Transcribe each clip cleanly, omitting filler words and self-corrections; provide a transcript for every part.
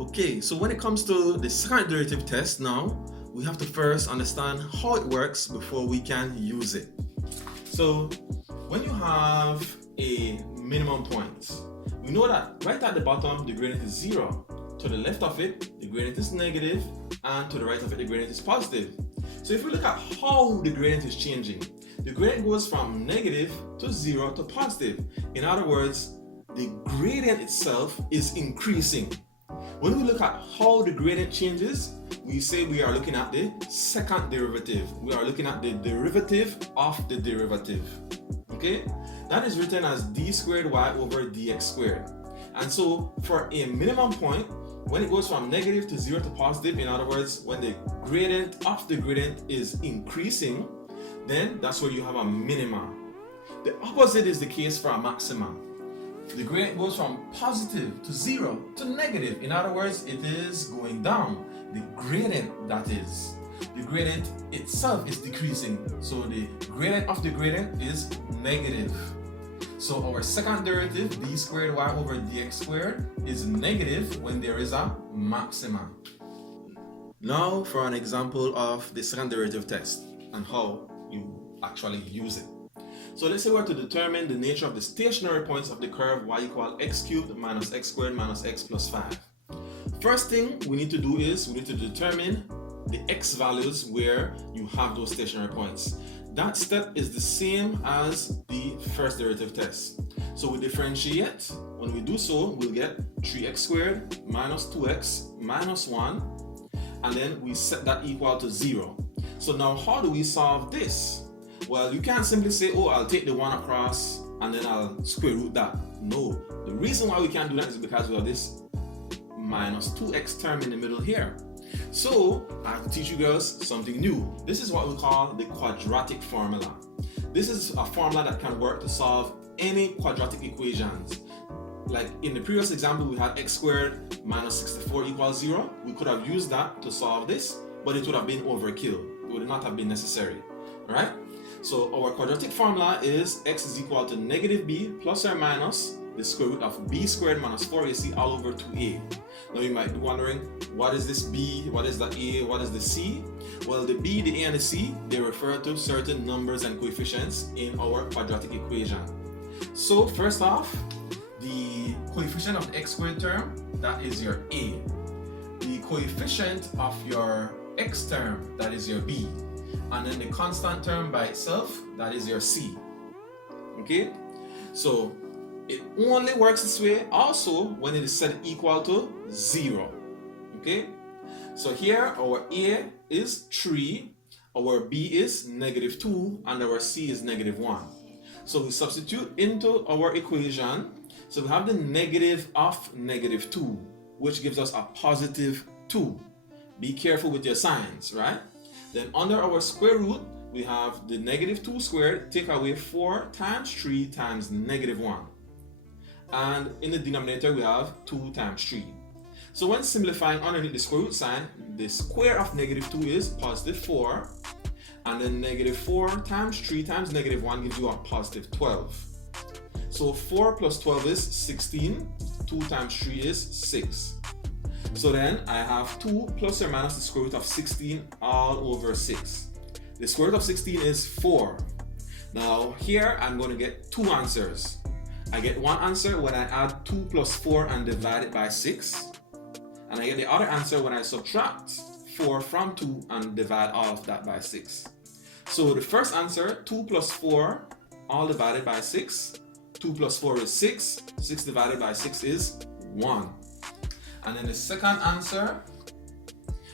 Okay, so when it comes to the second derivative test now, we have to first understand how it works before we can use it. So when you have a minimum point, we know that right at the bottom the gradient is 0. To the left of it, the gradient is negative, and to the right of it, the gradient is positive. So if we look at how the gradient is changing, the gradient goes from negative to 0 to positive. In other words, the gradient itself is increasing. When we look at how the gradient changes, we say we are looking at the second derivative. We are looking at the derivative of the derivative. Okay? That is written as d squared y over dx squared. And so for a minimum point, when it goes from negative to 0 to positive, in other words, when the gradient of the gradient is increasing, then that's where you have a minima. The opposite is the case for a maxima. The gradient goes from positive to 0 to negative. In other words, it is going down. The gradient, that is. The gradient itself is decreasing. So the gradient of the gradient is negative. So our second derivative, d squared y over dx squared, is negative when there is a maxima. Now for an example of the second derivative test and how you actually use it. So let's say we're to determine the nature of the stationary points of the curve y equal x cubed minus x squared minus x plus 5. First thing we need to do is we need to determine the x values where you have those stationary points. That step is the same as the first derivative test. So we differentiate. When we do so, we'll get 3x squared minus 2x minus 1, and then we set that equal to 0. So now how do we solve this? Well, you can't simply say, oh, I'll take the 1 across and then I'll square root that. No. The reason why we can't do that is because we have this minus 2x term in the middle here. So I have to teach you girls something new. This is what we call the quadratic formula. This is a formula that can work to solve any quadratic equations. Like in the previous example, we had x squared minus 64 equals 0. We could have used that to solve this, but it would have been overkill. It would not have been necessary. Alright? So our quadratic formula is x is equal to negative b plus or minus the square root of b squared minus 4ac all over 2a. Now you might be wondering, what is this b, what is the a, what is the c? Well, the b, the a, and the c, they refer to certain numbers and coefficients in our quadratic equation. So first off, the coefficient of the x squared term, that is your a. The coefficient of your x term, that is your b. And then the constant term by itself, that is your c. Okay? So it only works this way also when it is set equal to 0. Okay? So here our a is 3, our b is negative 2, and our c is negative 1. So we substitute into our equation. So we have the negative of negative 2, which gives us a positive 2. Be careful with your signs, right? Then under our square root, we have the negative 2 squared, take away 4 times 3 times negative 1. And in the denominator, we have 2 times 3. So when simplifying underneath the square root sign, the square of negative 2 is positive 4. And then negative 4 times 3 times negative 1 gives you a positive 12. So 4 plus 12 is 16. 2 times 3 is 6. So then I have 2 plus or minus the square root of 16 all over 6. The square root of 16 is 4. Now here I'm going to get two answers. I get one answer when I add 2 plus 4 and divide it by 6. And I get the other answer when I subtract 4 from 2 and divide all of that by 6. So the first answer, 2 plus 4 all divided by 6. 2 plus 4 is 6. 6 divided by 6 is 1. And then the second answer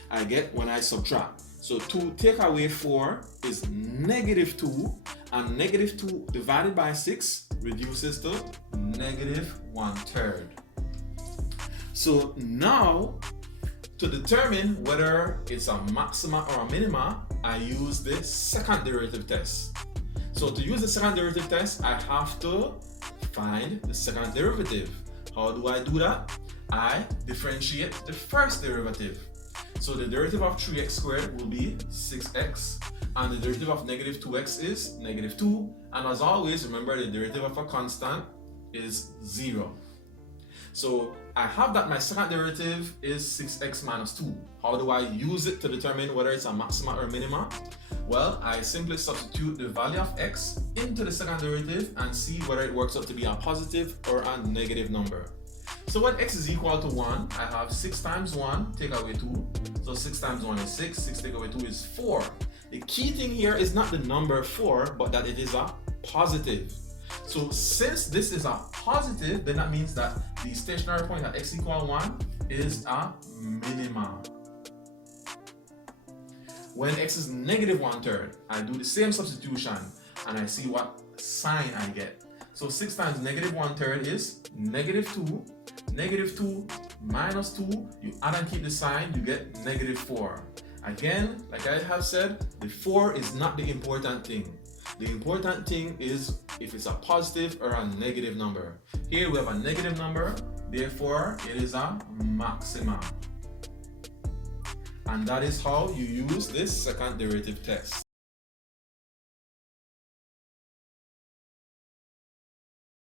I get when I subtract. So 2 take away 4 is negative 2, and negative 2 divided by 6 reduces to negative 1/3. So now, to determine whether it's a maxima or a minima, I use the second derivative test. So to use the second derivative test, I have to find the second derivative. How do I do that? I differentiate the first derivative. So the derivative of 3x squared will be 6x, and the derivative of negative 2x is negative 2, and as always, remember the derivative of a constant is 0. So I have that my second derivative is 6x minus 2. How do I use it to determine whether it's a maxima or minima? Well, I simply substitute the value of x into the second derivative and see whether it works out to be a positive or a negative number. So when x is equal to 1, I have 6 times 1 take away 2. So 6 times 1 is 6, 6 take away 2 is 4. The key thing here is not the number 4, but that it is a positive. So since this is a positive, then that means that the stationary point at x equal 1 is a minima. When x is negative 1/3, I do the same substitution and I see what sign I get. So 6 times negative 1/3 is negative 2. Negative 2 minus 2, you add and keep the sign, you get negative 4. Again, like I have said, the 4 is not the important thing. The important thing is if it's a positive or a negative number. Here we have a negative number, therefore it is a maxima. And that is how you use this second derivative test.